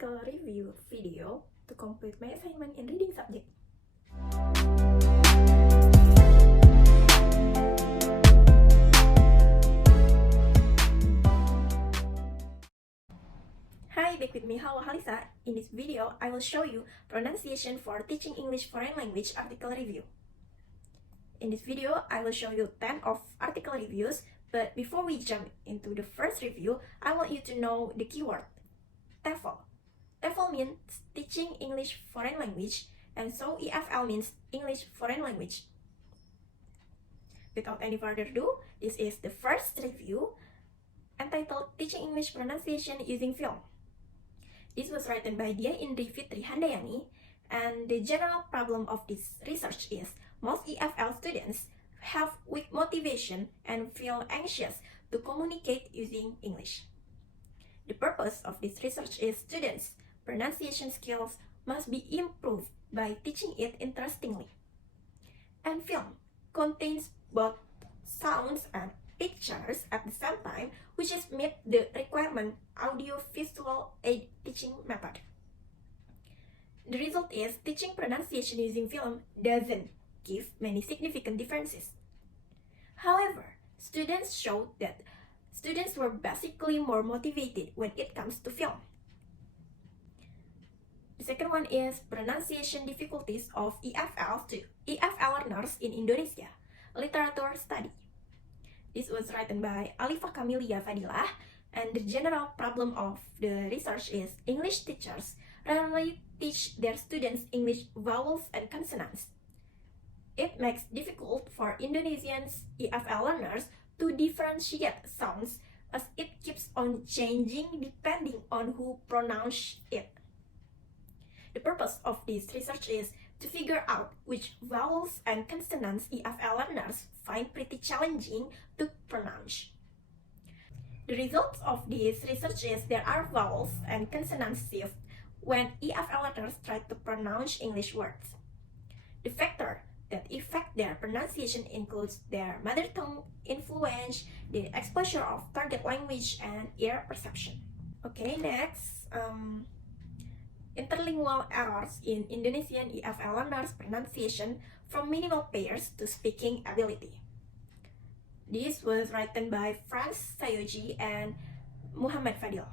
article review video to complete my assignment in reading subject. Hi, back with me Halwa Khalisa. In this video, I will show you pronunciation for teaching English foreign language article review. In this video, I will show you 10 of article reviews, but before we jump into the first review, I want you to know the keyword TEFL. TEFL means teaching English foreign language, and so EFL means English foreign language. Without any further ado, this is the first review entitled Teaching English Pronunciation Using Film. This was written by Dia Indri Fitri Handayani, and the general problem of this research is most EFL students have weak motivation and feel anxious to communicate using English. The purpose of this research is students' pronunciation skills must be improved by teaching it interestingly. And film contains both sounds and pictures at the same time, which is meet the requirement audio-visual aid teaching method. The result is teaching pronunciation using film doesn't give many significant differences. However, students showed that students were basically more motivated when it comes to film. The second one is pronunciation difficulties of EFL learners in Indonesia, literature study. This was written by Alifa Kamilia Fadilah, and the general problem of the research is English teachers rarely teach their students English vowels and consonants. It makes it difficult for Indonesian EFL learners to differentiate sounds as it keeps on changing depending on who pronounces it. The purpose of this research is to figure out which vowels and consonants EFL learners find pretty challenging to pronounce. The results of this research is there are vowels and consonants shift when EFL learners try to pronounce English words. The factor that affect their pronunciation includes their mother tongue influence, the exposure of target language, and ear perception. Okay, next, interlingual errors in Indonesian EFL learners' pronunciation from minimal pairs to speaking ability. This was written by Franz Sayoji and Muhammad Fadil.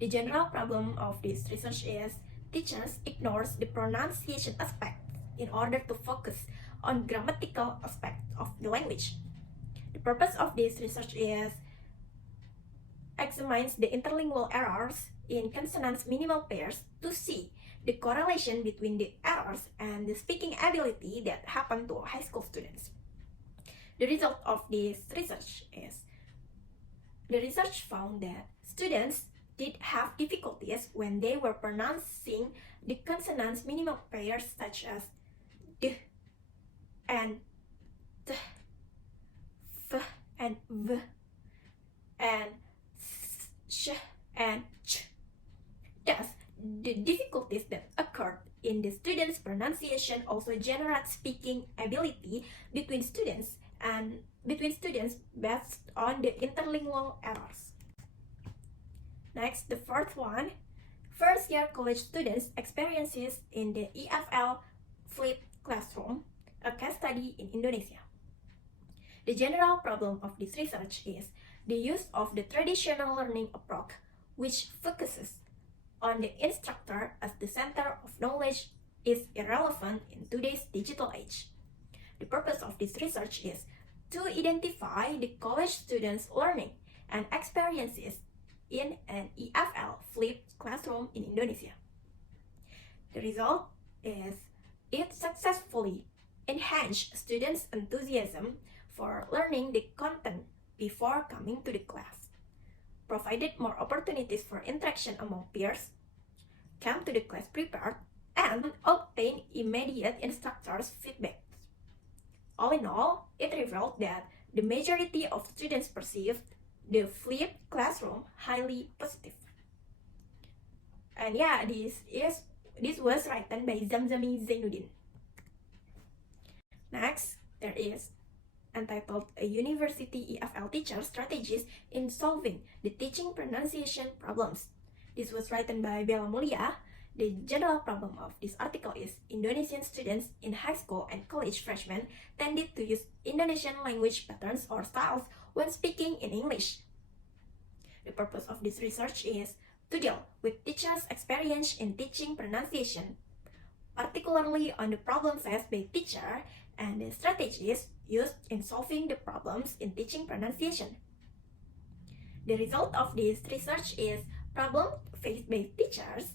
The general problem of this research is teachers ignore the pronunciation aspect in order to focus on grammatical aspects of the language. The purpose of this research is examines the interlingual errors in consonants minimal pairs to see the correlation between the errors and the speaking ability that happen to high school students. The result of this research is the research found that students did have difficulties when they were pronouncing the consonants minimal pairs such as d and t, f and v, and sh and ch. Thus, the difficulties that occurred in the students' pronunciation also generate speaking ability between students based on the interlingual errors. Next, the fourth one, first-year college students' experiences in the EFL flipped classroom, a case study in Indonesia. The general problem of this research is the use of the traditional learning approach, which focuses on the instructor as the center of knowledge, is irrelevant in today's digital age. The purpose of this research is to identify the college students' learning and experiences in an EFL flipped classroom in Indonesia. The result is it successfully enhanced students' enthusiasm for learning the content before coming to the class, provided more opportunities for interaction among peers, came to the class prepared, and obtained immediate instructors' feedback. All in all, it revealed that the majority of students perceived the flipped classroom highly positive. And yeah, this was written by Zamzami Zainuddin. Next, there is entitled A University EFL Teacher Strategies in Solving the Teaching Pronunciation Problems. This was written by Bella Mulia. The general problem of this article is Indonesian students in high school and college freshmen tended to use Indonesian language patterns or styles when speaking in English. The purpose of this research is to deal with teachers' experience in teaching pronunciation, particularly on the problem faced by teacher and the strategies used in solving the problems in teaching pronunciation. The result of this research is problems faced by teachers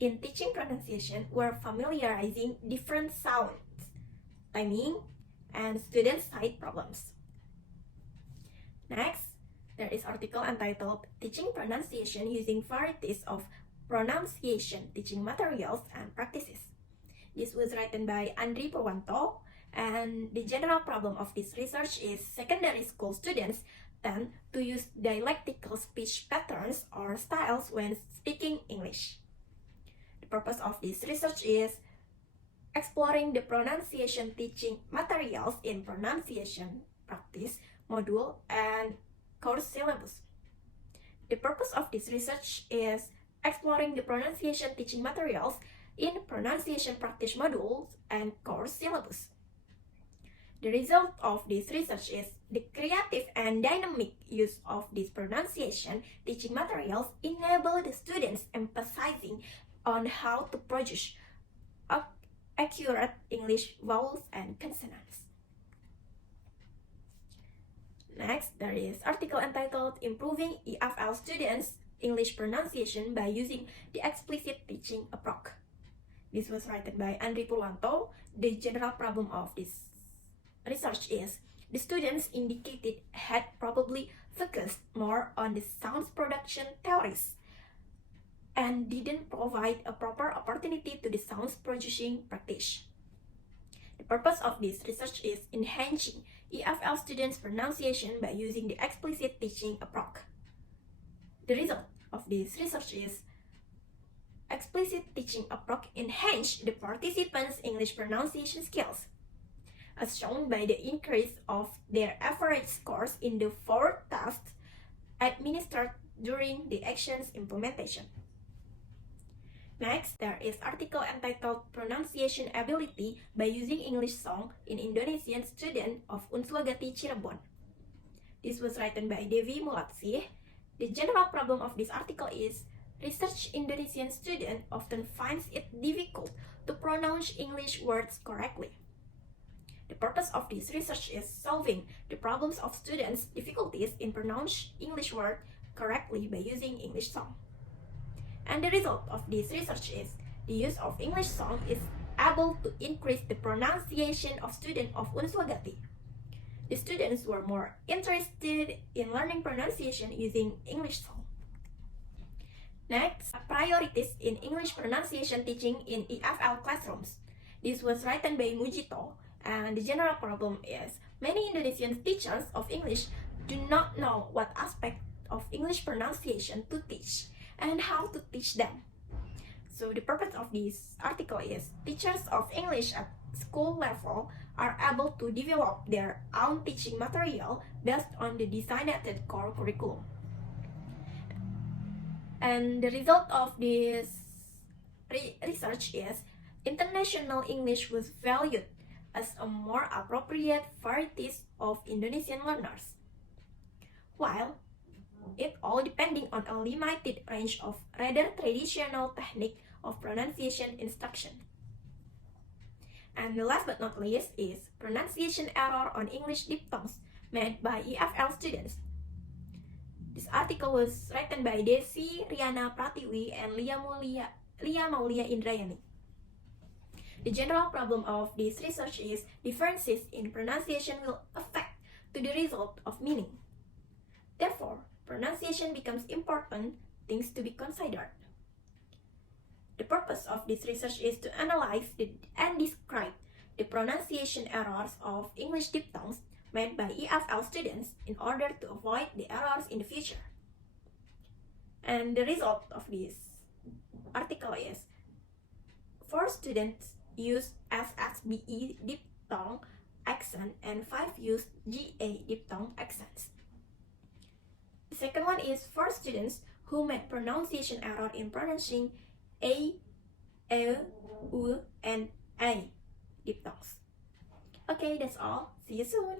in teaching pronunciation were familiarizing different sounds, timing, and student side problems. Next, there is article entitled Teaching Pronunciation Using Varieties of Pronunciation Teaching Materials and Practices. This was written by Andri Purwanto, and the general problem of this research is secondary school students tend to use dialectical speech patterns or styles when speaking English. The purpose of this research is exploring the pronunciation teaching materials in pronunciation practice module and course syllabus. The purpose of this research is exploring the pronunciation teaching materials in pronunciation practice modules and course syllabus. The result of this research is the creative and dynamic use of these pronunciation teaching materials enable the students emphasizing on how to produce accurate English vowels and consonants. Next, there is article entitled Improving EFL Students' English Pronunciation by Using the Explicit Teaching Approach. This was written by Andri Purwanto. The general problem of this research is the students indicated had probably focused more on the sounds production theories and didn't provide a proper opportunity to the sounds producing practice. The purpose of this research is enhancing EFL students' pronunciation by using the explicit teaching approach. The result of this research is explicit teaching approach enhance the participants' English pronunciation skills, as shown by the increase of their average scores in the 4 tests administered during the action's implementation. Next, there is article entitled Pronunciation Ability by Using English Song in Indonesian Student of Unswagati Cirebon. This was written by Devi Mulatsih. The general problem of this article is research Indonesian student often finds it difficult to pronounce English words correctly. The purpose of this research is solving the problems of students' difficulties in pronouncing English words correctly by using English song. And the result of this research is the use of English song is able to increase the pronunciation of students of Unswagati. The students were more interested in learning pronunciation using English song. Next, priorities in English pronunciation teaching in EFL classrooms. This was written by Mujito, and the general problem is many Indonesian teachers of English do not know what aspect of English pronunciation to teach and how to teach them. So the purpose of this article is teachers of English at school level are able to develop their own teaching material based on the designated core curriculum. And the result of this research is international English was valued as a more appropriate varieties of Indonesian learners, while it all depending on a limited range of rather traditional technique of pronunciation instruction. And the last but not least is pronunciation error on English diphthongs made by EFL students. This article was written by Desi Riana Pratiwi and Lia Maulia Indrayani. The general problem of this research is differences in pronunciation will affect to the result of meaning. Therefore, pronunciation becomes important things to be considered. The purpose of this research is to analyze and describe the pronunciation errors of English diphthongs made by EFL students in order to avoid the errors in the future. And the result of this article is 4 students use SSBE diphthong accent and 5 use GA diphthong accents. The second one is 4 students who made pronunciation error in pronouncing a, u, and a diphthongs. Okay, that's all. See you soon.